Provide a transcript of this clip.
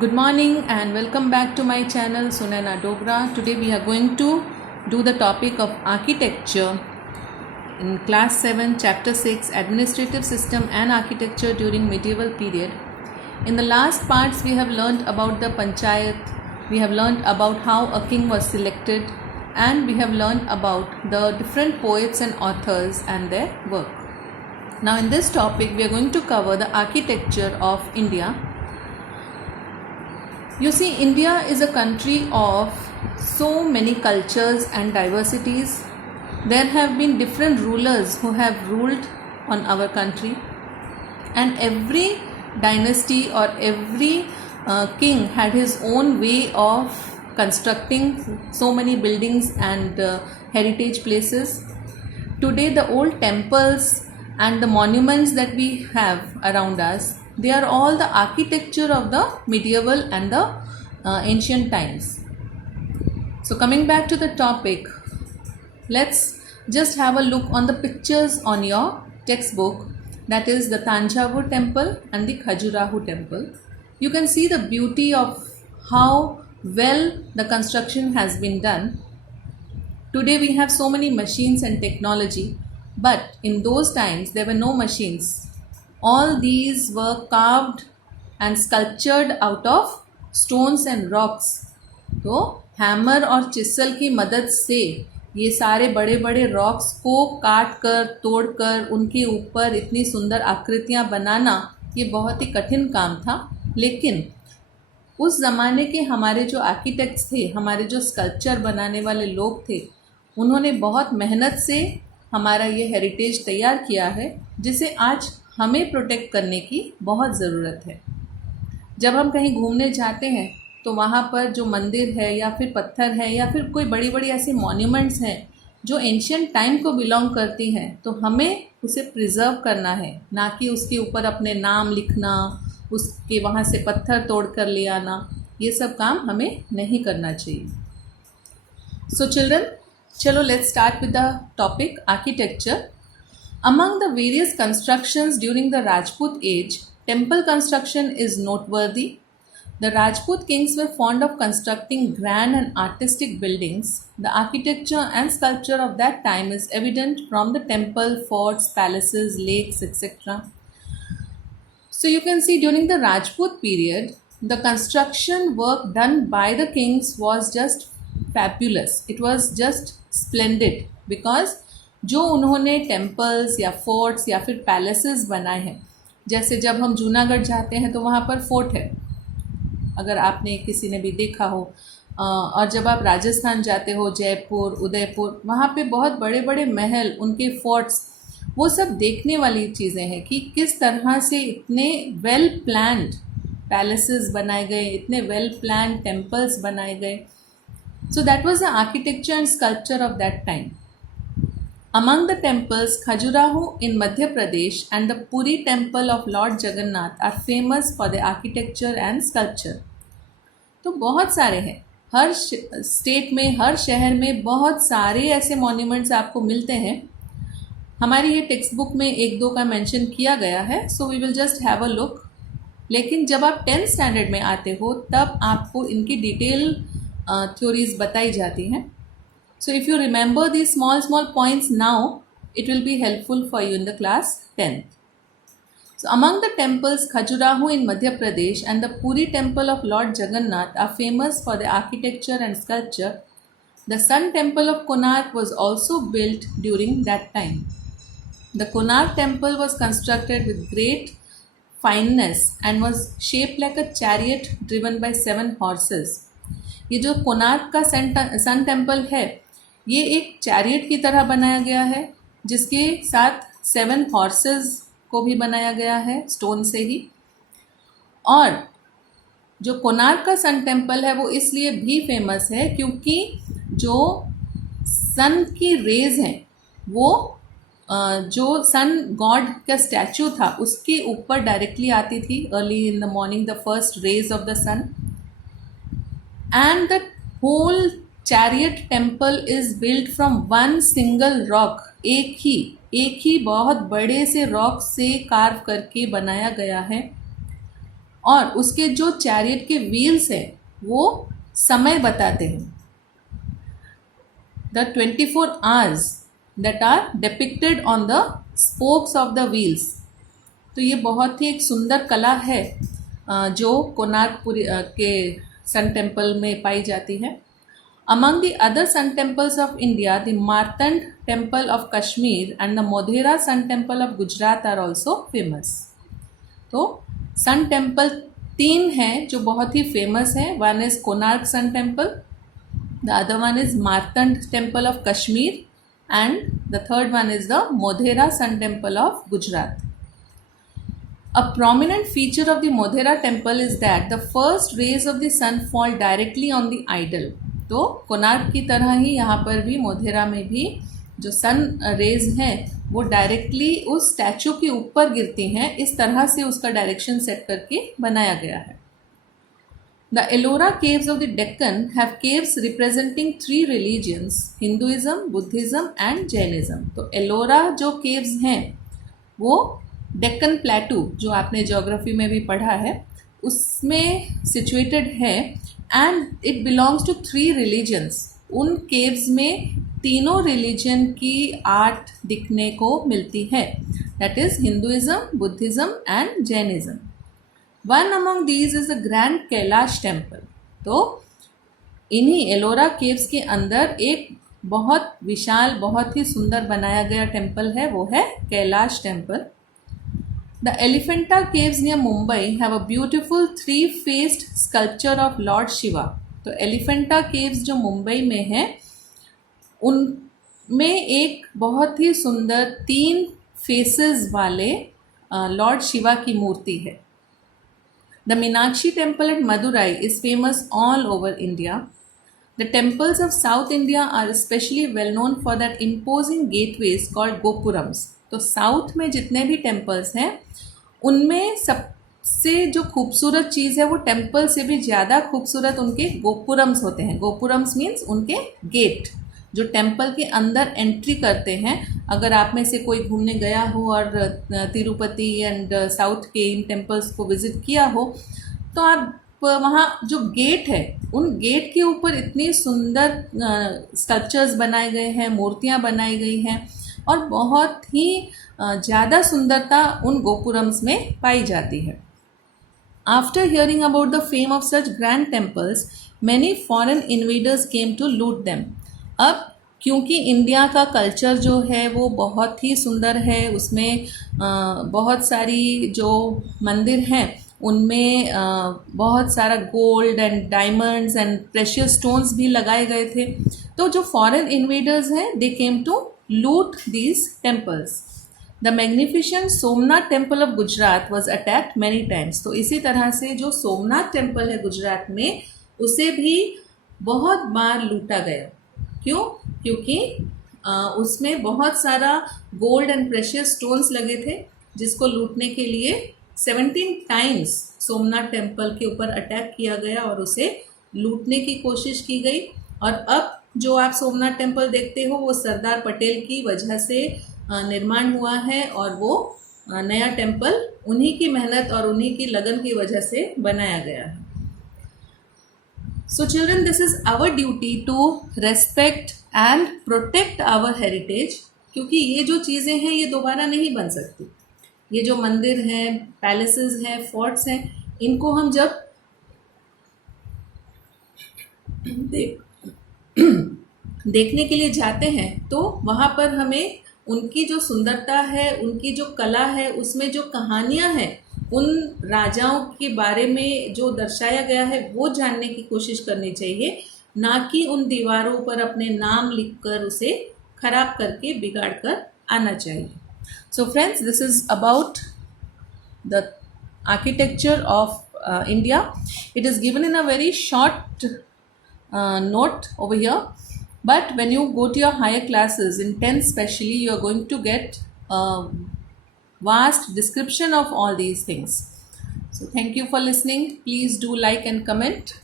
Good morning and welcome back to my channel Sunaina Dogra. Today we are going to do the topic of architecture in class 7 chapter 6 administrative system and architecture during medieval period. In the last parts we have learnt about the panchayat, we have learnt about how a king was selected, and we have learnt about the different poets and authors and their work. Now in this topic we are going to cover the architecture of India. You see, India is a country of so many cultures and diversities. There have been different rulers who have ruled on our country, and every dynasty or every king had his own way of constructing so many buildings and heritage places. Today the old temples and the monuments that we have around us, they are all the architecture of the medieval and the ancient times. So coming back to the topic, let's just have a look on the pictures on your textbook, that is the Thanjavur temple and the Khajuraho temple. You can see the beauty of how well the construction has been done. Today we have so many machines and technology, but in those times there were no machines. All these were carved and sculptured out of stones and rocks. तो hammer और चिसल की मदद से ये सारे बड़े बड़े rocks को काट कर तोड़ कर उनके ऊपर इतनी सुंदर आकृतियाँ बनाना, ये बहुत ही कठिन काम था. लेकिन उस ज़माने के हमारे जो आर्किटेक्ट्स थे, हमारे जो स्कल्पचर बनाने वाले लोग थे, उन्होंने बहुत मेहनत से हमारा ये हेरिटेज तैयार किया है, जिसे आज हमें प्रोटेक्ट करने की बहुत ज़रूरत है. जब हम कहीं घूमने जाते हैं तो वहाँ पर जो मंदिर है या फिर पत्थर है या फिर कोई बड़ी बड़ी ऐसी मॉन्यूमेंट्स हैं जो एंशियंट टाइम को बिलोंग करती हैं, तो हमें उसे प्रिजर्व करना है, ना कि उसके ऊपर अपने नाम लिखना, उसके वहाँ से पत्थर तोड़ कर ले आना. ये सब काम हमें नहीं करना चाहिए. सो चिल्ड्रन, चलो let's start with the topic architecture. Among the various constructions during the Rajput age, temple construction is noteworthy. The Rajput kings were fond of constructing grand and artistic buildings. The architecture and sculpture of that time is evident from the temple, forts, palaces, lakes, etc. So you can see during the Rajput period, the construction work done by the kings was just fabulous. It was just splendid because जो उन्होंने temples या forts या फिर palaces बनाए हैं, जैसे जब हम जूनागढ़ जाते हैं तो वहाँ पर फोर्ट है, अगर आपने किसी ने भी देखा हो, और जब आप राजस्थान जाते हो, जयपुर, उदयपुर, वहाँ पे बहुत बड़े बड़े महल, उनके फोर्ट्स, वो सब देखने वाली चीज़ें हैं कि किस तरह से इतने वेल प्लान्ड पैलेसेस बनाए गए, इतने वेल प्लान्ड टेम्पल्स बनाए गए. So that was the architecture and sculpture of that time. Among the temples, Khajuraho in Madhya Pradesh and the Puri temple of Lord Jagannath are famous for their architecture and sculpture. तो बहुत सारे हैं, हर state में, हर शहर में बहुत सारे ऐसे मॉन्यूमेंट्स आपको मिलते हैं. हमारी ये टेक्स्ट बुक में एक दो का मेंशन किया गया है, so we will just have a look. लेकिन जब आप 10th स्टैंडर्ड में आते हो तब आपको इनकी डिटेल थ्योरीज बताई जाती हैं. So if you remember these small points now, it will be helpful for you in the class 10th. So among the temples, Khajuraho in Madhya Pradesh and the Puri temple of Lord Jagannath are famous for their architecture and sculpture. The Sun temple of Konark was also built during that time. The Konark temple was constructed with great fineness and was shaped like a chariot driven by 7 horses. ये जो कोणार्क का sun temple है, ये एक chariot की तरह बनाया गया है, जिसके साथ 7 हॉर्सेस को भी बनाया गया है स्टोन से ही. और जो कोणार्क का सन टेम्पल है वो इसलिए भी फेमस है क्योंकि जो सन की रेज हैं वो जो सन गॉड का स्टैचू था उसके ऊपर डायरेक्टली आती थी. Early in the morning the first rays of the sun, and the whole chariot temple is built from one single rock. एक ही बहुत बड़े से रॉक से कार्व करके बनाया गया है. और उसके जो चैरियट के व्हील्स हैं वो समय बताते हैं. The 24 hours that are depicted on the spokes of the wheels. तो ये बहुत ही एक सुंदर कला है जो कोणार्क के सन टेम्पल में पाई जाती है. Among the other sun temples of India, the Martand temple of Kashmir and the Modhera sun temple of Gujarat are also famous. तो सन टेम्पल 3 हैं जो बहुत ही फेमस हैं. One is Konark sun temple, the other one is Martand temple of Kashmir, and the third one is the Modhera sun temple of Gujarat. A prominent feature of the Modhera temple is that the first rays of the sun fall directly on the idol. तो कोणार्क की तरह ही यहाँ पर भी मोधेरा में भी जो sun rays हैं वो डायरेक्टली उस स्टैचू के ऊपर गिरती हैं. इस तरह से उसका डायरेक्शन सेट करके बनाया गया है. The Ellora caves of the Deccan have caves representing 3 religions, Hinduism, Buddhism and Jainism. तो एलोरा जो caves हैं वो डेक्कन प्लेटू जो आपने ज्योग्राफी में भी पढ़ा है उसमें सिचुएटेड है and it belongs to 3 religions. उन केव्स में तीनों रिलीजन की आर्ट दिखने को मिलती है. That is Hinduism, Buddhism and Jainism. One among these is the Grand Kailash Temple. तो इन्हीं एलोरा केव्स के अंदर एक बहुत विशाल, बहुत ही सुंदर बनाया गया टेम्पल है, वो है Kailash temple. The Elephanta caves near Mumbai have a beautiful 3-faced sculpture of Lord Shiva. तो एलिफेंटा केव्स जो मुंबई में है उनमें एक बहुत ही सुंदर 3 फेसेस वाले लॉर्ड शिवा की मूर्ति है. The Meenakshi temple at Madurai is famous all over India. The temples of South India are especially well known for that imposing gateways called Gopurams. तो साउथ में जितने भी टेम्पल्स हैं उनमें सबसे जो खूबसूरत चीज़ है वो टेम्पल से भी ज़्यादा खूबसूरत उनके गोपुरम्स होते हैं. गोपुरम्स मीन्स उनके गेट जो टेम्पल के अंदर एंट्री करते हैं. अगर आप में से कोई घूमने गया हो और तिरुपति एंड साउथ के इन टेम्पल्स को विज़िट किया हो तो आप वहाँ जो गेट है उन गेट के ऊपर इतनी सुंदर स्कल्पचर्स बनाए गए हैं, मूर्तियाँ बनाई गई हैं और बहुत ही ज़्यादा सुंदरता उन गोपुरम्स में पाई जाती है. After hearing about the fame of such grand temples many foreign invaders came to loot them. अब क्योंकि इंडिया का कल्चर जो है वो बहुत ही सुंदर है, उसमें बहुत सारी जो मंदिर हैं उनमें बहुत सारा gold and diamonds and precious stones भी लगाए गए थे. तो जो फॉरेन इन्वेडर्स हैं they came to loot these temples. The magnificent Somnath temple of Gujarat was attacked many times. तो इसी तरह से जो सोमनाथ टेम्पल है गुजरात में उसे भी बहुत बार लूटा गया. क्यों? क्योंकि उसमें बहुत सारा गोल्ड एंड प्रेशियस स्टोन्स लगे थे जिसको लूटने के लिए 17 टाइम्स सोमनाथ टेम्पल के ऊपर अटैक किया गया और उसे लूटने की कोशिश की गई. और अब जो आप सोमनाथ टेम्पल देखते हो वो सरदार पटेल की वजह से निर्माण हुआ है और वो नया टेम्पल उन्हीं की मेहनत और उन्हीं की लगन की वजह से बनाया गया है. So children, this is our duty to respect and protect our heritage. क्योंकि ये जो चीज़ें हैं ये दोबारा नहीं बन सकती. ये जो मंदिर हैं, पैलेसेस हैं, फोर्ट्स हैं, इनको हम जब देखने के लिए जाते हैं तो वहाँ पर हमें उनकी जो सुंदरता है, उनकी जो कला है, उसमें जो कहानियाँ हैं, उन राजाओं के बारे में जो दर्शाया गया है वो जानने की कोशिश करनी चाहिए, ना कि उन दीवारों पर अपने नाम लिखकर उसे खराब करके बिगाड़ कर आना चाहिए. So friends, this is about the architecture of India. It is given in a very short note over here, but when you go to your higher classes in 10th especially, you are going to get a vast description of all these things. So thank you for listening. Please do like and comment.